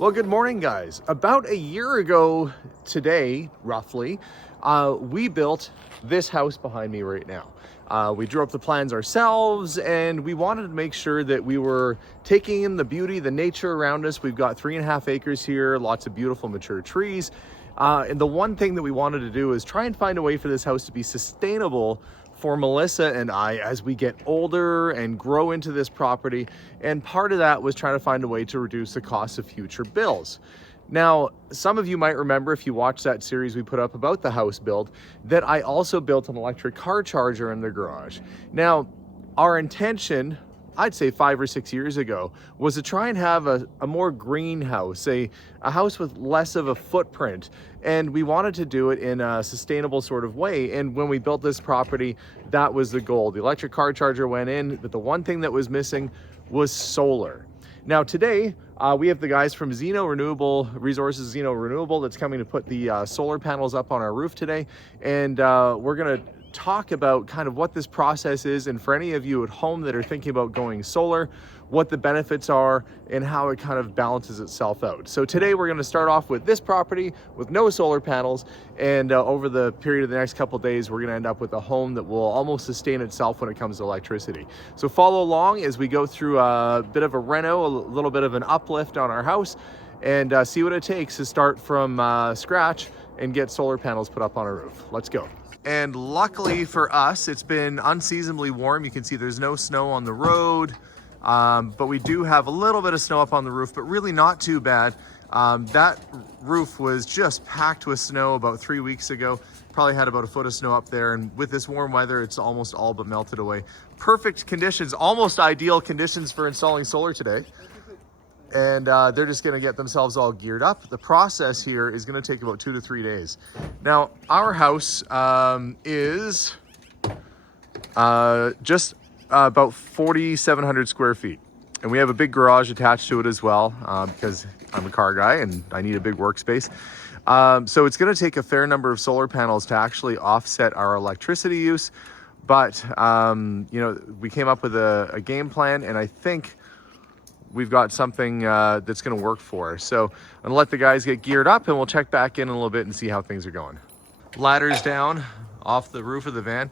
Well, good morning, guys. About a year ago today, roughly, we built this house behind me right now. We drew up the plans ourselves, and we wanted to make sure that we were taking in the beauty, the nature around us. We've got 3.5 acres here, lots of beautiful mature trees. And the one thing that we wanted to do is try and find a way for this house to be sustainable for Melissa and I as we get older and grow into this property. And part of that was trying to find a way to reduce the cost of future bills. Now, some of you might remember, if you watched that series we put up about the house build, that I also built an electric car charger in the garage. Now, our intention, I'd say 5 or 6 years ago, was to try and have a more green house, a house with less of a footprint. And we wanted to do it in a sustainable sort of way. And when we built this property, that was the goal. The electric car charger went in, but the one thing that was missing was solar. Now today, we have the guys from Zeno Renewable that's coming to put the solar panels up on our roof today. And we're gonna talk about kind of what this process is, and for any of you at home that are thinking about going solar, what the benefits are and how it kind of balances itself out. So today we're going to start off with this property with no solar panels, and over the period of the next couple of days we're going to end up with a home that will almost sustain itself when it comes to electricity. So follow along as we go through a bit of a reno, a little bit of an uplift on our house, and see what it takes to start from scratch and get solar panels put up on our roof. Let's go. And luckily for us, it's been unseasonably warm. You can see there's no snow on the road, but we do have a little bit of snow up on the roof, but really not too bad. That roof was just packed with snow about 3 weeks ago. Probably had about a foot of snow up there, and with this warm weather, it's almost all but melted away. Perfect conditions, almost ideal conditions for installing solar today. And they're just going to get themselves all geared up. The process here is going to take about 2 to 3 days. Now, our house is just about 4,700 square feet. And we have a big garage attached to it as well, because I'm a car guy and I need a big workspace. So it's going to take a fair number of solar panels to actually offset our electricity use. But, you know, we came up with a game plan, and I think we've got something that's going to work for us. So I'm going to let the guys get geared up, and we'll check back in a little bit and see how things are going. Ladders down off the roof of the van.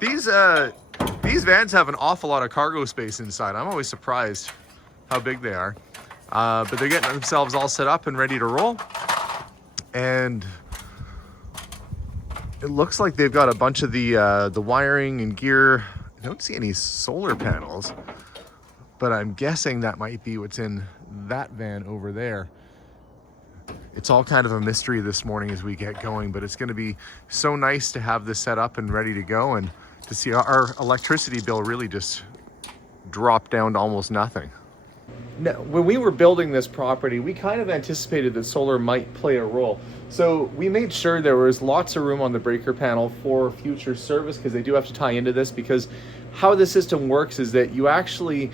These vans have an awful lot of cargo space inside. I'm always surprised how big they are. But they're getting themselves all set up and ready to roll. And it looks like they've got a bunch of the wiring and gear. I don't see any solar panels, but I'm guessing that might be what's in that van over there. It's all kind of a mystery this morning as we get going, but it's going to be so nice to have this set up and ready to go, and to see our electricity bill really just drop down to almost nothing. Now, when we were building this property, we kind of anticipated that solar might play a role. So we made sure there was lots of room on the breaker panel for future service, because they do have to tie into this, because how the system works is that you actually,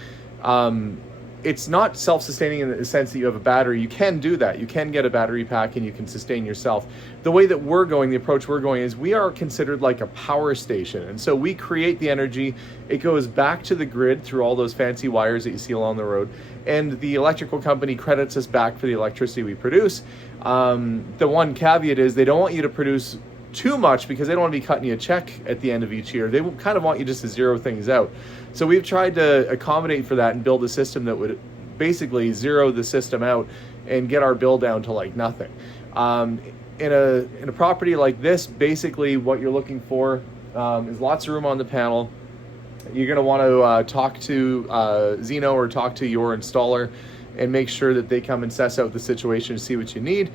it's not self-sustaining in the sense that you have a battery. You can do that. You can get a battery pack and you can sustain yourself. The way that we're going, the approach we're going, is we are considered like a power station. And so we create the energy. It goes back to the grid through all those fancy wires that you see along the road. And the electrical company credits us back for the electricity we produce. The one caveat is they don't want you to produce too much, because they don't want to be cutting you a check at the end of each year. They kind of want you just to zero things out. So we've tried to accommodate for that and build a system that would basically zero the system out and get our bill down to like nothing. In a property like this, basically what you're looking for is lots of room on the panel. You're going to want to talk to Zeno or talk to your installer and make sure that they come and suss out the situation to see what you need.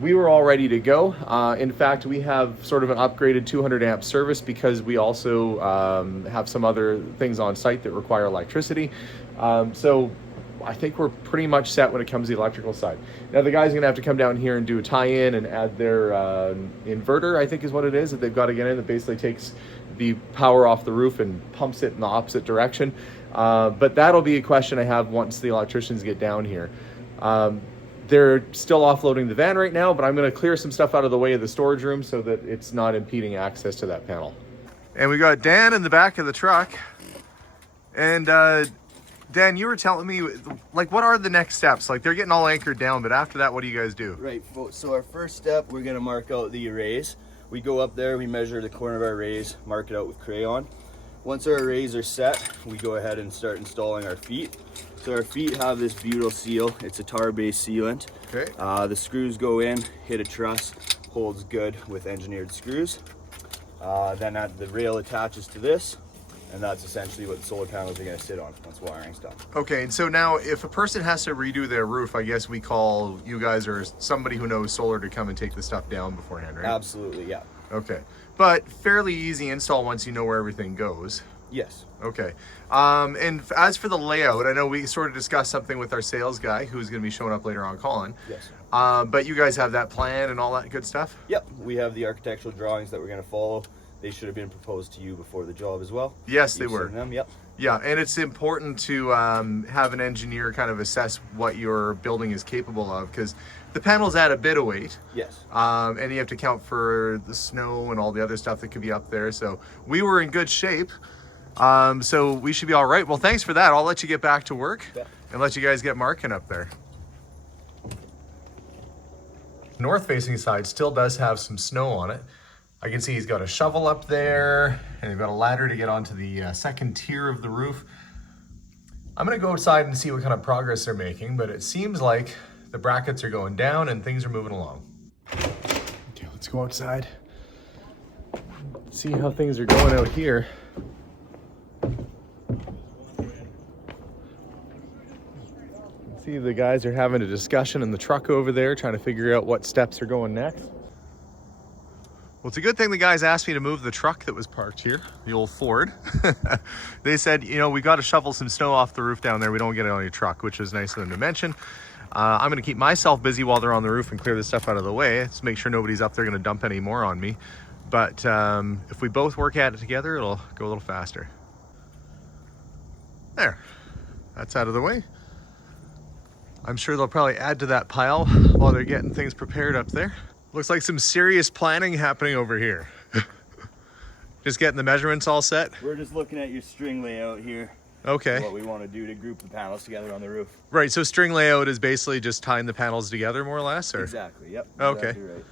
We were all ready to go. In fact, we have sort of an upgraded 200 amp service, because we also have some other things on site that require electricity. So I think we're pretty much set when it comes to the electrical side. Now the guys are gonna have to come down here and do a tie-in and add their inverter, I think is what it is, that they've got to get in, that basically takes the power off the roof and pumps it in the opposite direction. But that'll be a question I have once the electricians get down here. They're still offloading the van right now, but I'm going to clear some stuff out of the way of the storage room so that it's not impeding access to that panel. And we got Dan in the back of the truck. And Dan, you were telling me, like, what are the next steps? Like, they're getting all anchored down, but after that, what do you guys do? Right, so our first step, we're gonna mark out the arrays. We go up there, we measure the corner of our arrays, mark it out with crayon. Once our arrays are set, we go ahead and start installing our feet. So our feet have this butyl seal. It's a tar-based sealant. Okay. The screws go in, hit a truss, holds good with engineered screws. Then the rail attaches to this, and that's essentially what the solar panels are going to sit on once wiring's done. Okay, and so now if a person has to redo their roof, I guess we call you guys or somebody who knows solar to come and take the stuff down beforehand, right? Absolutely, yeah. Okay, but fairly easy install once you know where everything goes. Yes. Okay, and as for the layout, I know we sort of discussed something with our sales guy who's going to be showing up later on, Colin. Yes. But you guys have that plan and all that good stuff? Yep, we have the architectural drawings that we're going to follow. They should have been proposed to you before the job as well. Yes, they You've were. seen them, yep. Yeah, and it's important to have an engineer kind of assess what your building is capable of, because the panels add a bit of weight. Yes. And you have to account for the snow and all the other stuff that could be up there. So we were in good shape. So we should be all right. Well, thanks for that. I'll let you get back to work and let you guys get marking up there. North-facing side still does have some snow on it. I can see he's got a shovel up there, and they've got a ladder to get onto the second tier of the roof. I'm gonna go outside and see what kind of progress they're making, but it seems like the brackets are going down and things are moving along. Okay, let's go outside. See how things are going out here. See the guys are having a discussion in the truck over there, trying to figure out what steps are going next. Well, it's a good thing the guys asked me to move the truck that was parked here, the old Ford. They said, you know, we got to shovel some snow off the roof down there. We don't get it on your truck, which is nice of them to mention. I'm going to keep myself busy while they're on the roof and clear this stuff out of the way. Let's make sure nobody's up there going to dump any more on me. But if we both work at it together, it'll go a little faster. There, that's out of the way. I'm sure they'll probably add to that pile while they're getting things prepared up there. Looks like some serious planning happening over here. Just getting the measurements all set? We're just looking at your string layout here. Okay. What we want to do to group the panels together on the roof. Right, so string layout is basically just tying the panels together more or less? Or? Exactly, yep. Okay. Exactly right.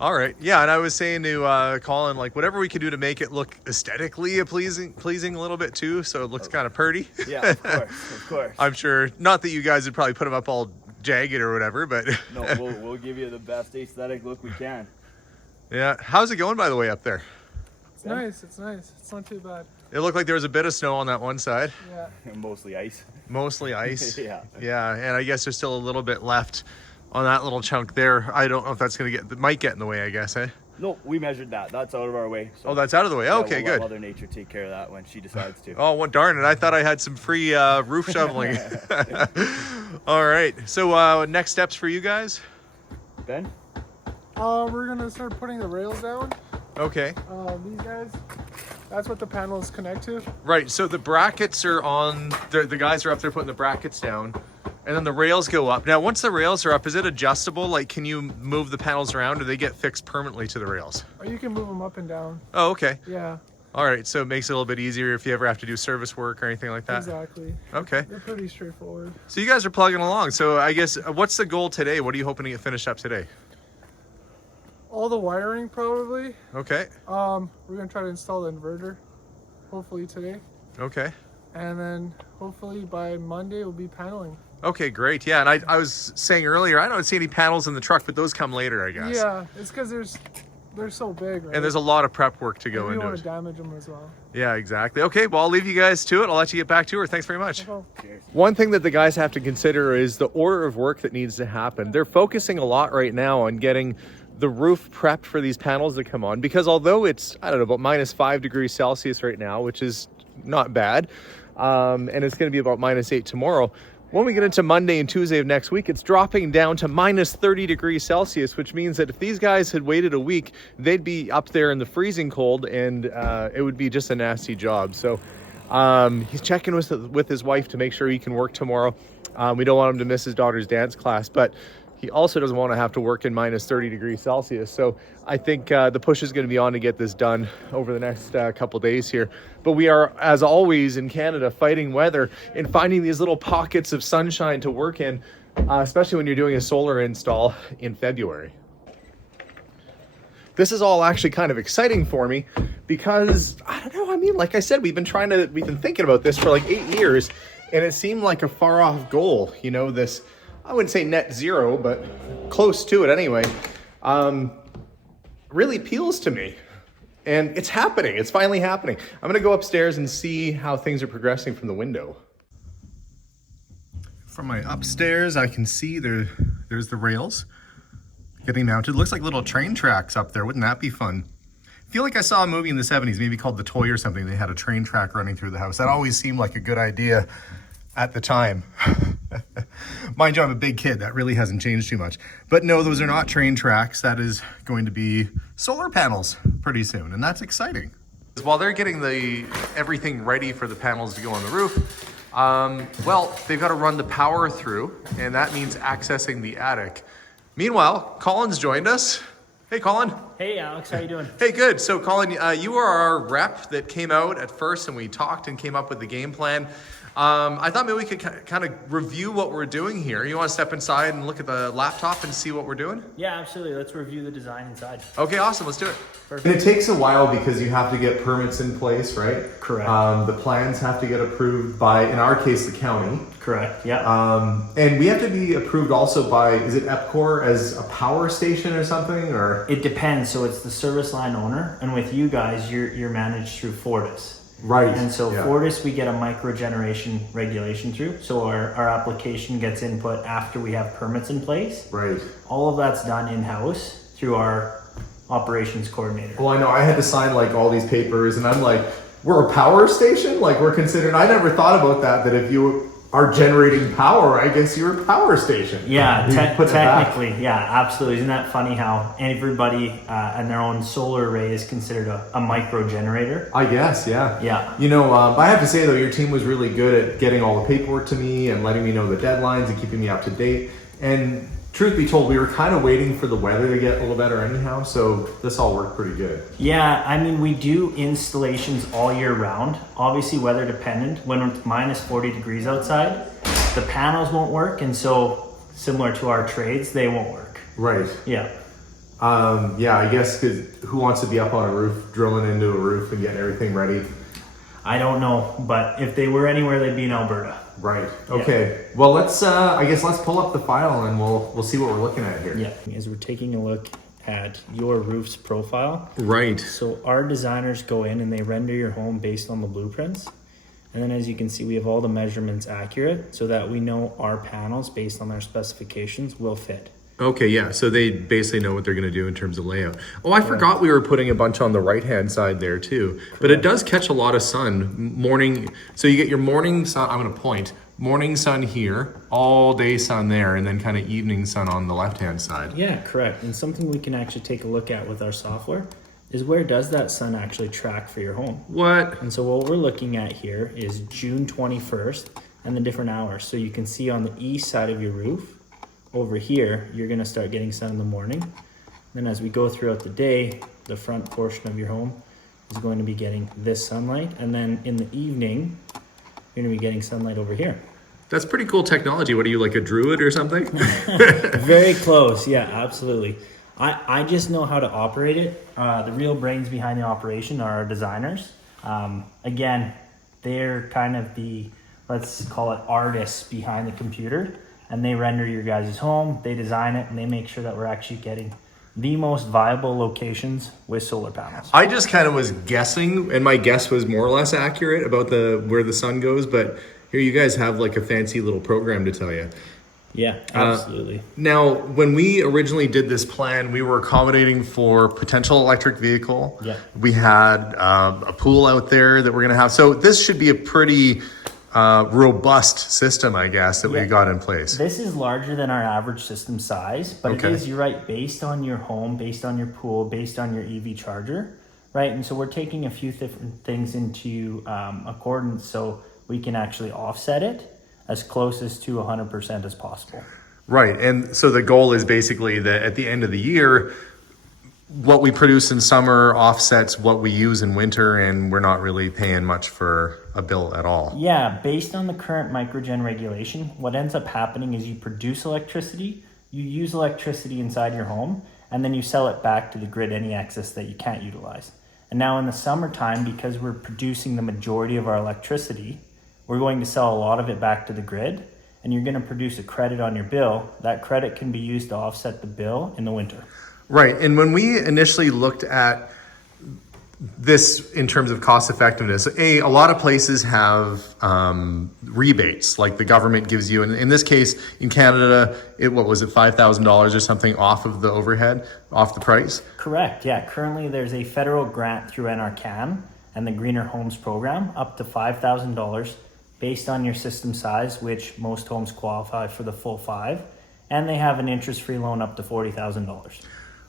All right, yeah, and I was saying to Colin, like, whatever we could do to make it look aesthetically pleasing a little bit too, so it looks kind of pretty. Yeah, of course. I'm sure, not that you guys would probably put them up all jagged or whatever, but no, we'll give you the best aesthetic look we can. Yeah, how's it going, by the way, up there? It's nice, it's not too bad. It looked like there was a bit of snow on that one side. Yeah. Mostly ice. Mostly ice. Yeah. Yeah, and I guess there's still a little bit left on that little chunk there. I don't know if that's gonna might get in the way, I guess, eh? No, we measured that. That's out of our way. So oh, that's out of the way. yeah, Okay, we'll let good. Mother Nature take care of that when she decides to. Oh, well, darn it. I thought I had some free roof shoveling. All right. So next steps for you guys? Ben? We're gonna start putting the rails down. Okay. These guys, that's what the panels connect to. Right. So the brackets are on, the guys are up there putting the brackets down, and then the rails go up. Now, once the rails are up, is it adjustable? Like, can you move the panels around, or they get fixed permanently to the rails? Or you can move them up and down. Oh, okay. Yeah. All right. So it makes it a little bit easier if you ever have to do service work or anything like that. Exactly. Okay. They're pretty straightforward. So you guys are plugging along. So I guess, what's the goal today? What are you hoping to get finished up today? All the wiring probably. Okay. We're gonna try to install the inverter, hopefully today. Okay. And then hopefully by Monday we'll be paneling. Okay, great. Yeah, and I was saying earlier, I don't see any panels in the truck, but those come later, I guess. Yeah, it's because they're so big, right? And there's a lot of prep work to go we into don't want it. to damage them as well. Yeah, exactly. Okay, well, I'll leave you guys to it. I'll let you get back to it. Thanks very much. Cheers. One thing that the guys have to consider is the order of work that needs to happen. They're focusing a lot right now on getting the roof prepped for these panels to come on, because although it's, I don't know, about -5 degrees Celsius right now, which is not bad, and it's going to be about -8 tomorrow, when we get into Monday and Tuesday of next week, it's dropping down to -30 degrees Celsius, which means that if these guys had waited a week, they'd be up there in the freezing cold, and it would be just a nasty job. So he's checking with his wife to make sure he can work tomorrow. We don't want him to miss his daughter's dance class, but he also doesn't want to have to work in minus 30 degrees Celsius. So I think the push is going to be on to get this done over the next couple days here. But we are, as always in Canada, fighting weather and finding these little pockets of sunshine to work in, especially when you're doing a solar install in February. This is all actually kind of exciting for me because, I don't know, I mean, like I said, we've been thinking about this for like 8 years, and it seemed like a far off goal, you know, this, I wouldn't say net zero, but close to it anyway, really appeals to me. And it's happening. It's finally happening. I'm going to go upstairs and see how things are progressing from the window. From my upstairs, I can see there's the rails getting mounted. Looks like little train tracks up there. Wouldn't that be fun? I feel like I saw a movie in the 70s, maybe called The Toy or something. They had a train track running through the house. That always seemed like a good idea at the time. Mind you, I'm a big kid. That really hasn't changed too much. But no, those are not train tracks. That is going to be solar panels pretty soon, and that's exciting. While they're getting everything ready for the panels to go on the roof, well, they've got to run the power through, and that means accessing the attic. Meanwhile, Colin's joined us. Hey, Colin. Hey, Alex, how you doing? Hey, good. So, Colin, you are our rep that came out at first, and we talked and came up with the game plan. I thought maybe we could kind of review what we're doing here. You want to step inside and look at the laptop and see what we're doing? Yeah, absolutely. Let's review the design inside. Okay, awesome. Let's do it. Perfect. And it takes a while because you have to get permits in place, right? Correct. The plans have to get approved by, in our case, the county. Correct, yeah. And we have to be approved also by, is it EPCOR as a power station or something, or? It depends. So it's the service line owner, and with you guys, you're managed through Fortis. Right. And so yeah. Fortis, we get a micro generation regulation through. So our application gets input after we have permits in place. Right. All of that's done in-house through our operations coordinator. Well, I know I had to sign like all these papers, and I'm like, we're a power station? Like we're considered, I never thought about that if you are generating power, I guess you're a power station. Yeah, technically, yeah, absolutely. Isn't that funny how everybody and their own solar array is considered a micro generator? I guess, yeah. Yeah. You know, I have to say though, your team was really good at getting all the paperwork to me and letting me know the deadlines and keeping me up to date. And truth be told, we were kind of waiting for the weather to get a little better anyhow, so this all worked pretty good. Yeah, I mean, we do installations all year round, obviously weather dependent. When it's minus 40 degrees outside, the panels won't work, and so similar to our trades, they won't work. Right. Yeah. Yeah, I guess, because who wants to be up on a roof, drilling into a roof and getting everything ready? I don't know, but if they were anywhere, they'd be in Alberta. Right. Okay. Yeah. Well, let's. I guess let's pull up the file and we'll see what we're looking at here. Yeah. As we're taking a look at your roof's profile. Right. So our designers go in and they render your home based on the blueprints, and then as you can see, we have all the measurements accurate so that we know our panels based on their specifications will fit. Okay, yeah, so they basically know what they're gonna do in terms of layout. Oh, I forgot we were putting a bunch on the right-hand side there too. Correct. But it does catch a lot of sun, morning, so you get your morning sun, I'm gonna point, morning sun here, all day sun there, and then kind of evening sun on the left-hand side. Yeah, correct, and something we can actually take a look at with our software is where does that sun actually track for your home? What? And so what we're looking at here is June 21st and the different hours. So you can see on the east side of your roof, over here, you're gonna start getting sun in the morning. Then as we go throughout the day, the front portion of your home is going to be getting this sunlight. And then in the evening, you're gonna be getting sunlight over here. That's pretty cool technology. What are you, like a druid or something? Very close, yeah, absolutely. I just know how to operate it. The real brains behind the operation are our designers. Again, they're kind of the, let's call it artists behind the computer. And they render your guys' home, they design it, and they make sure that we're actually getting the most viable locations with solar panels. I just kind of was guessing, and my guess was more or less accurate about where the sun goes, but here you guys have like a fancy little program to tell you. Yeah, absolutely. Now, when we originally did this plan, we were accommodating for potential electric vehicle. Yeah. We had a pool out there that we're gonna have. So this should be a pretty robust system, I guess, that we got in place. This is larger than our average system size, but it is, you're right, based on your home, based on your pool, based on your EV charger, right? And so we're taking a few different things into accordance so we can actually offset it as close as to 100% as possible. Right. And so the goal is basically that at the end of the year, what we produce in summer offsets what we use in winter, and we're not really paying much for a bill at all. Yeah, based on the current microgen regulation, what ends up happening is you produce electricity, you use electricity inside your home, and then you sell it back to the grid, any excess that you can't utilize. And now in the summertime, because we're producing the majority of our electricity, we're going to sell a lot of it back to the grid, and you're going to produce a credit on your bill. That credit can be used to offset the bill in the winter. Right. And when we initially looked at this in terms of cost effectiveness, a lot of places have rebates, like the government gives you. And in this case, in Canada, what was it, $5,000 or something off of the overhead, off the price? Correct. Yeah. Currently, there's a federal grant through NRCan and the Greener Homes program up to $5,000 based on your system size, which most homes qualify for the full 5, and they have an interest-free loan up to $40,000.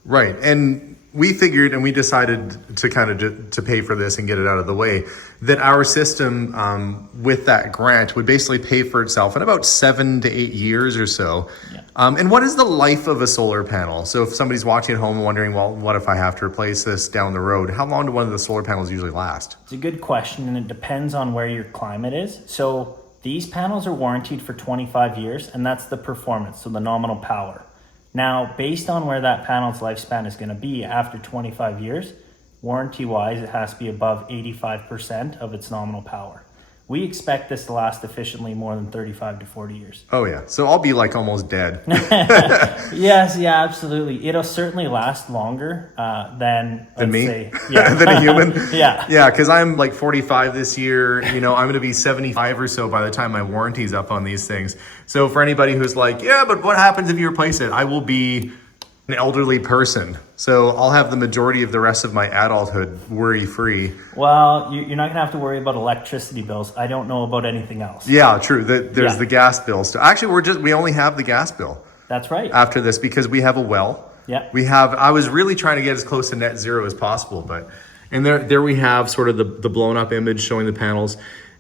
Right. And we figured, and we decided to kind of to pay for this and get it out of the way, that our system with that grant would basically pay for itself in about 7 to 8 years or so. Yeah. And what is the life of a solar panel? So if somebody's watching at home and wondering, well, what if I have to replace this down the road? How long do one of the solar panels usually last? It's a good question, and it depends on where your climate is. So these panels are warranted for 25 years, and that's the performance, so the nominal power. Now, based on where that panel's lifespan is going to be after 25 years, warranty-wise, it has to be above 85% of its nominal power. We expect this to last efficiently more than 35 to 40 years. Oh, yeah. So I'll be like almost dead. Yes, yeah, absolutely. It'll certainly last longer than me? say, yeah. Than a human? Yeah. Yeah, because I'm like 45 this year. You know, I'm going to be 75 or so by the time my warranty's up on these things. So for anybody who's like, yeah, but what happens if you replace it? I will be an elderly person. So I'll have the majority of the rest of my adulthood worry-free. Well, you're not going to have to worry about electricity bills. I don't know about anything else. Yeah, true. There's the gas bill. Actually, we only have the gas bill. That's right. After this, because we have a well. Yeah. I was really trying to get as close to net zero as possible, and there we have sort of the blown up image showing the panels.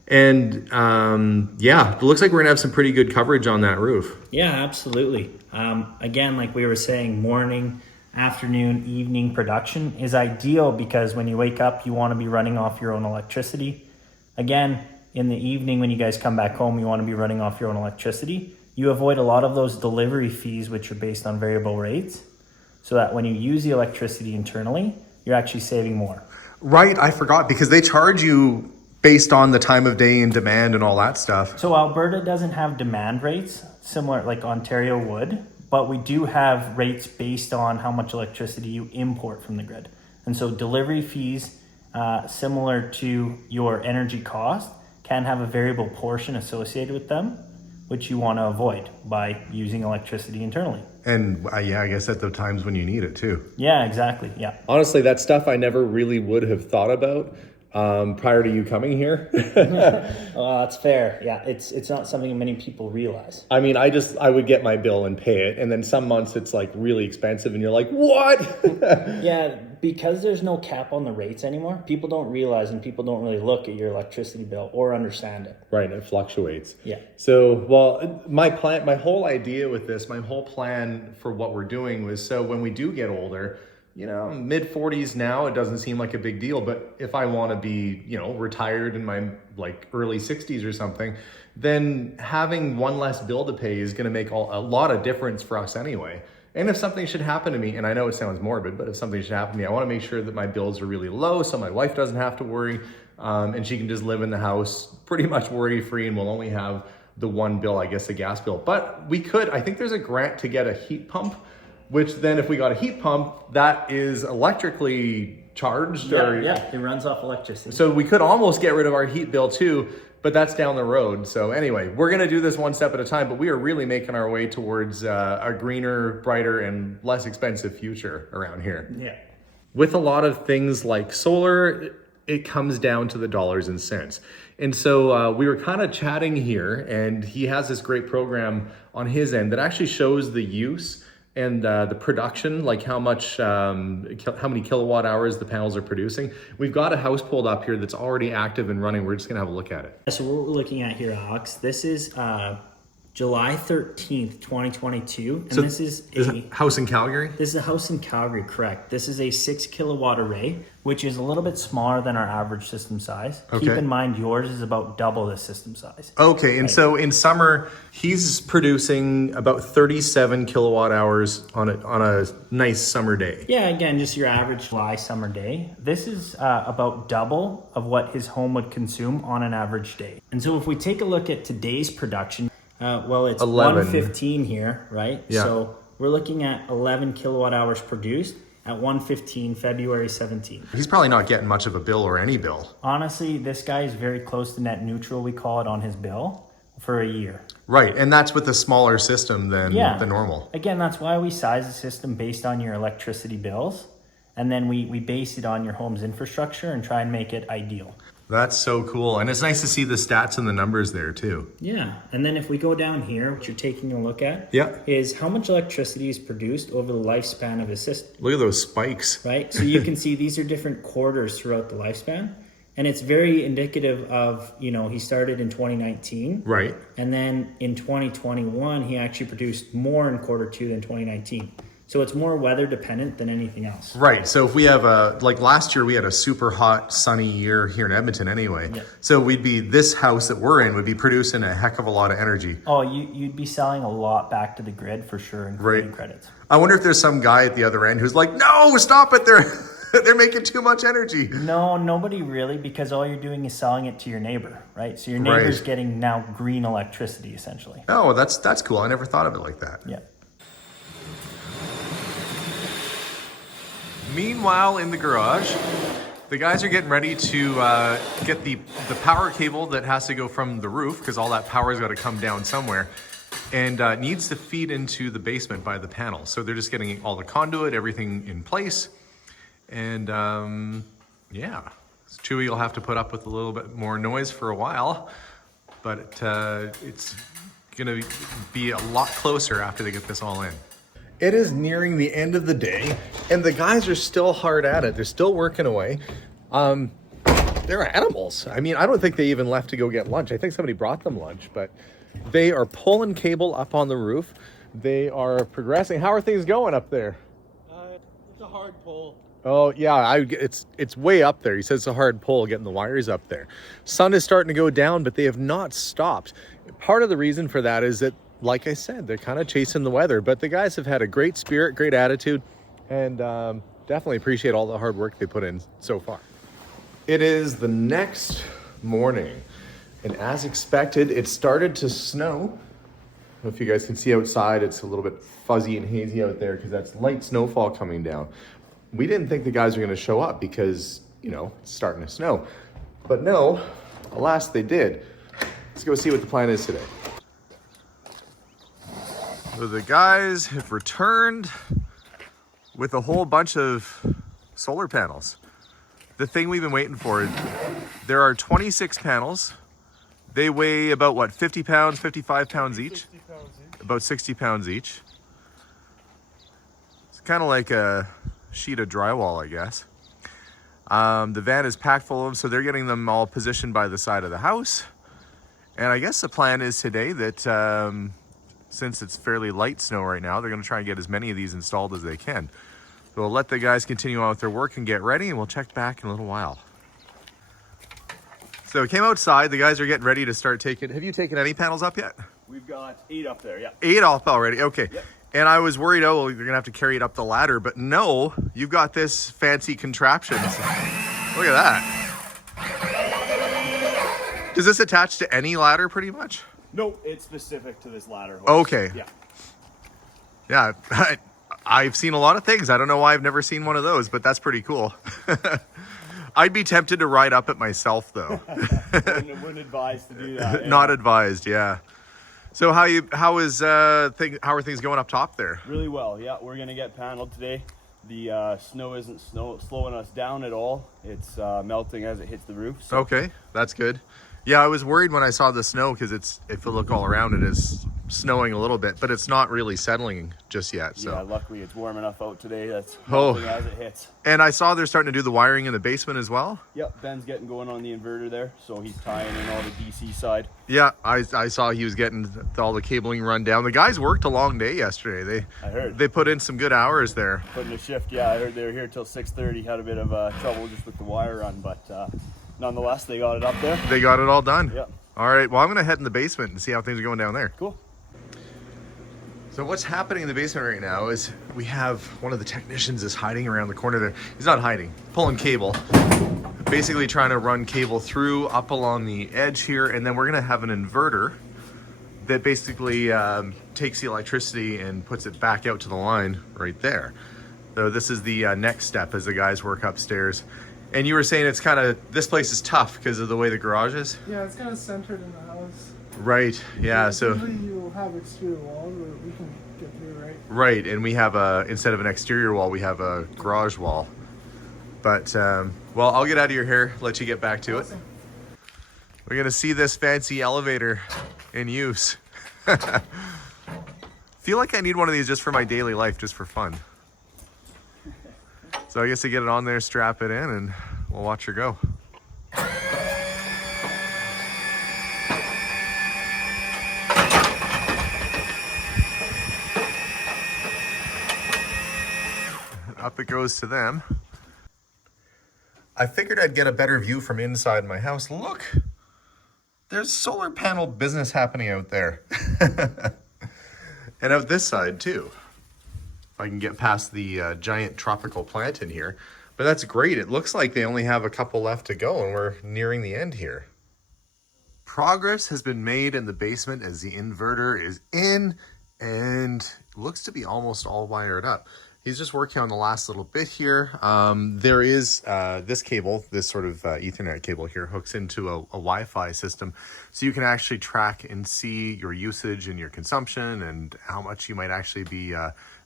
And it looks like we're gonna have some pretty good coverage on that roof. Yeah, absolutely. Again, like we were saying, morning, afternoon, evening production is ideal because when you wake up, you want to be running off your own electricity. Again, in the evening, when you guys come back home, you want to be running off your own electricity. You avoid a lot of those delivery fees, which are based on variable rates, so that when you use the electricity internally, you're actually saving more. Right, I forgot, because they charge you based on the time of day and demand and all that stuff. So Alberta doesn't have demand rates, similar like Ontario would, but we do have rates based on how much electricity you import from the grid. And so delivery fees, similar to your energy cost, can have a variable portion associated with them, which you want to avoid by using electricity internally. And I guess at the times when you need it too. Yeah, exactly. Yeah. Honestly, that stuff I never really would have thought about prior to you coming here. That's fair. Yeah, it's not something many people realize. I mean, I would get my bill and pay it, and then some months it's like really expensive and you're like, what? Yeah, because there's no cap on the rates anymore, people don't realize and people don't really look at your electricity bill or understand it. Right, it fluctuates. Yeah. So, well, my whole idea with this, my whole plan for what we're doing was, so when we do get older, you know, mid 40s now, it doesn't seem like a big deal. But if I want to be, you know, retired in my like early 60s or something, then having one less bill to pay is going to make a lot of difference for us anyway. And if something should happen to me, and I know it sounds morbid, but if something should happen to me, I want to make sure that my bills are really low so my wife doesn't have to worry, and she can just live in the house pretty much worry-free, and we'll only have the one bill, I guess, the gas bill. But I think there's a grant to get a heat pump, which then if we got a heat pump, that is electrically charged. Yeah, it runs off electricity. So we could almost get rid of our heat bill too, but that's down the road. So anyway, we're gonna do this one step at a time, but we are really making our way towards a greener, brighter, and less expensive future around here. Yeah. With a lot of things like solar, it comes down to the dollars and cents. And so we were kind of chatting here, and he has this great program on his end that actually shows the use and the production, like how many kilowatt hours the panels are producing. We've got a house pulled up here that's already active and running. We're just gonna have a look at it. So what we're looking at here, Alex, this is July 13th, 2022. And So this is a house in Calgary? This is a house in Calgary, correct. This is a 6 kilowatt array, which is a little bit smaller than our average system size. Okay. Keep in mind yours is about double the system size. Okay, and so in summer, he's producing about 37 kilowatt hours on a nice summer day. Yeah, again, just your average July summer day. This is about double of what his home would consume on an average day. And so if we take a look at today's production, well, it's 11. 1:15 here, right? Yeah. So we're looking at 11 kilowatt hours produced at 1:15, February 17th. He's probably not getting much of a bill or any bill. Honestly, this guy is very close to net neutral, we call it, on his bill for a year. Right, and that's with a smaller system than the normal. Again, that's why we size the system based on your electricity bills, and then we base it on your home's infrastructure and try and make it ideal. That's so cool. And it's nice to see the stats and the numbers there too. Yeah, and then if we go down here, what you're taking a look at Yeah. is how much electricity is produced over the lifespan of a system, Look at those spikes. right? So you can see these are different quarters throughout the lifespan, and it's very indicative of, he started in 2019. Right. And then in 2021, he actually produced more in quarter 2 than 2019. So it's more weather dependent than anything else. Right. So if we have like last year, we had a super hot, sunny year here in Edmonton anyway. Yeah. So this house that we're in would be producing a heck of a lot of energy. Oh, you'd be selling a lot back to the grid for sure and creating credits. I wonder if there's some guy at the other end who's like, no, stop it. They're making too much energy. No, nobody really, because all you're doing is selling it to your neighbor, right? So your neighbor's getting now green electricity essentially. Oh, that's cool. I never thought of it like that. Yeah. Meanwhile, in the garage, the guys are getting ready to get the power cable that has to go from the roof, because all that power's got to come down somewhere, and needs to feed into the basement by the panel. So they're just getting all the conduit, everything in place. And yeah, Chewy will have to put up with a little bit more noise for a while, but it's gonna be a lot closer after they get this all in. It is nearing the end of the day, and the guys are still hard at it. They're still working away. They're animals. I mean, I don't think they even left to go get lunch. I think somebody brought them lunch, but they are pulling cable up on the roof. They are progressing. How are things going up there? It's a hard pull. Oh yeah, it's way up there. He says it's a hard pull getting the wires up there. Sun is starting to go down, but they have not stopped. Part of the reason for that is that, like I said, they're kind of chasing the weather, but the guys have had a great spirit, great attitude, and definitely appreciate all the hard work they put in so far. It is the next morning, and as expected, it started to snow. I don't know if you guys can see outside, it's a little bit fuzzy and hazy out there because that's light snowfall coming down. We didn't think the guys were going to show up because, it's starting to snow. But no, alas, they did. Let's go see what the plan is today. So the guys have returned with a whole bunch of solar panels. The thing we've been waiting for is there are 26 panels. They weigh about 50 pounds, 55 pounds each? 60 pounds each. About 60 pounds each. It's kind of like a sheet of drywall, I guess. The van is packed full of them, so they're getting them all positioned by the side of the house. And I guess the plan is today that since it's fairly light snow right now, they're going to try and get as many of these installed as they can. So we'll let the guys continue on with their work and get ready, and we'll check back in a little while. So we came outside. The guys are getting ready to start taking... Have you taken any panels up yet? We've got 8 up there, yeah. 8 up already, okay. Yep. And I was worried, you're going to have to carry it up the ladder, but no, you've got this fancy contraption. Look at that. Does this attach to any ladder pretty much? No, it's specific to this ladder hoist. Okay. Yeah. Yeah, I've seen a lot of things. I don't know why I've never seen one of those, but that's pretty cool. I'd be tempted to ride up it myself, though. wouldn't advise to do that. Not advised, yeah. So how are things going up top there? Really well, yeah. We're gonna get paneled today. The snow isn't slowing us down at all. It's melting as it hits the roof. So. Okay, that's good. Yeah, I was worried when I saw the snow because if you look all around, it is snowing a little bit, but it's not really settling just yet. So Yeah, luckily it's warm enough out today. That's Oh. melting as it hits. And I saw they're starting to do the wiring in the basement as well. Yep, Ben's getting going on the inverter there, so he's tying in all the DC side. Yeah, I saw he was getting all the cabling run down. The guys worked a long day yesterday. I heard. They put in some good hours there. Putting a shift, yeah, I heard they were here till 6:30, had a bit of trouble just with the wire run, but nonetheless, they got it up there. They got it all done. Yep. All right, well, I'm gonna head in the basement and see how things are going down there. Cool. So what's happening in the basement right now is we have one of the technicians is hiding around the corner there. He's not hiding, pulling cable. Basically trying to run cable through up along the edge here, and then we're gonna have an inverter that basically takes the electricity and puts it back out to the line right there. So this is the next step as the guys work upstairs. And you were saying it's kind of, this place is tough because of the way the garage is? Yeah, it's kind of centered in the house. Right, yeah, so. Usually you have exterior walls where we can get through, right? Right, and we have instead of an exterior wall, we have a garage wall. But, well, I'll get out of your hair, let you get back to it. We're gonna see this fancy elevator in use. Feel like I need one of these just for my daily life, just for fun. So I guess I get it on there, strap it in, and we'll watch her go. Up it goes to them. I figured I'd get a better view from inside my house. Look, there's solar panel business happening out there. And out this side too. If I can get past the giant tropical plant in here. But that's great. It looks like they only have a couple left to go and we're nearing the end here. Progress has been made in the basement as the inverter is in and looks to be almost all wired up. He's just working on the last little bit here. There is this cable, this sort of Ethernet cable here, hooks into a Wi-Fi system. So you can actually track and see your usage and your consumption and how much you might actually be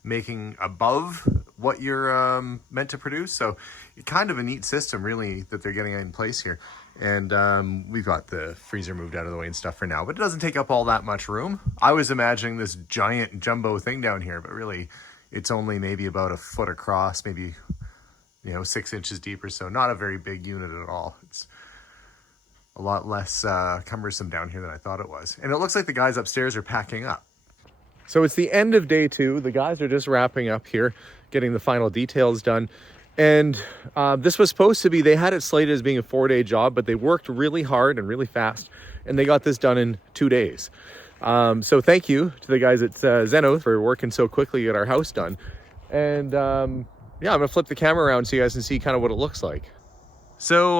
making above what you're meant to produce. So kind of a neat system really that they're getting in place here. And we've got the freezer moved out of the way and stuff for now, but it doesn't take up all that much room. I was imagining this giant jumbo thing down here, but really it's only maybe about a foot across, maybe, 6 inches deep or so. Not a very big unit at all. It's a lot less cumbersome down here than I thought it was. And it looks like the guys upstairs are packing up. So it's the end of day 2. The guys are just wrapping up here, getting the final details done. And this was supposed to be, they had it slated as being a 4-day job, but they worked really hard and really fast, and they got this done in 2 days. So thank you to the guys at Zeno for working so quickly to get our house done. And yeah, I'm gonna flip the camera around so you guys can see kind of what it looks like. So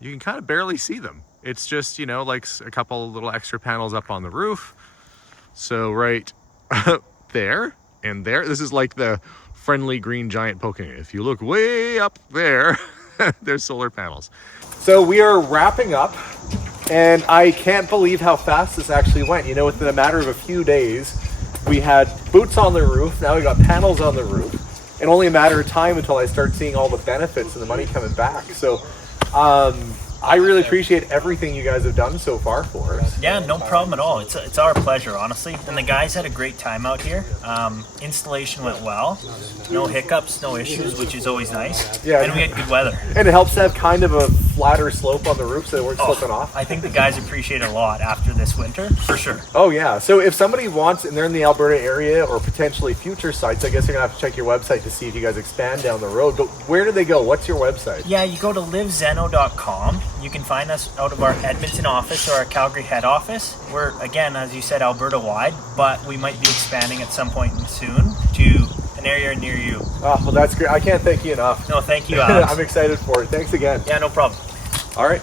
you can kind of barely see them. It's just, like a couple little extra panels up on the roof. So right there and there, this is like the friendly green giant poking it. If you look way up there, there's solar panels. So we are wrapping up. And I can't believe how fast this actually went. Within a matter of a few days, we had boots on the roof. Now we got panels on the roof. And only a matter of time until I start seeing all the benefits and the money coming back. So I really appreciate everything you guys have done so far for us. Yeah, no problem at all. It's our pleasure, honestly. And the guys had a great time out here. Installation went well. No hiccups, no issues, which is always nice. Yeah. And we had good weather. And it helps to have kind of a flatter slope on the roof so they weren't slipping off. I think the guys appreciate it a lot after this winter, for sure. Oh yeah. So if somebody wants, and they're in the Alberta area or potentially future sites, I guess you're gonna have to check your website to see if you guys expand down the road. But where do they go? What's your website? Yeah, you go to livezeno.com. You can find us out of our Edmonton office or our Calgary head office. We're, again, as you said, Alberta-wide, but we might be expanding at some point soon to an area near you. Oh, well, that's great. I can't thank you enough. No, thank you, Alex. I'm excited for it. Thanks again. Yeah, no problem. All right.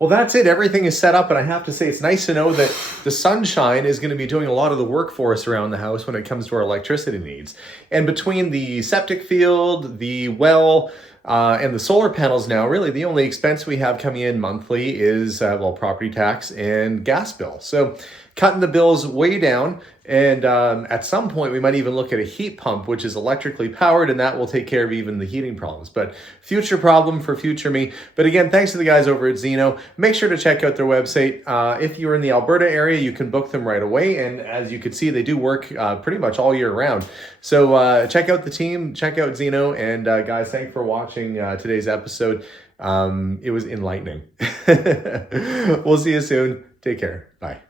Well, that's it. Everything is set up, and I have to say it's nice to know that the sunshine is going to be doing a lot of the work for us around the house when it comes to our electricity needs. And between the septic field, the well, and the solar panels now, really the only expense we have coming in monthly is, property tax and gas bill. So cutting the bills way down. And at some point, we might even look at a heat pump, which is electrically powered, and that will take care of even the heating problems. But future problem for future me. But again, thanks to the guys over at Zeno. Make sure to check out their website. If you're in the Alberta area, you can book them right away. And as you can see, they do work pretty much all year round. So check out the team, check out Zeno. And guys, thanks for watching today's episode. It was enlightening. We'll see you soon. Take care. Bye.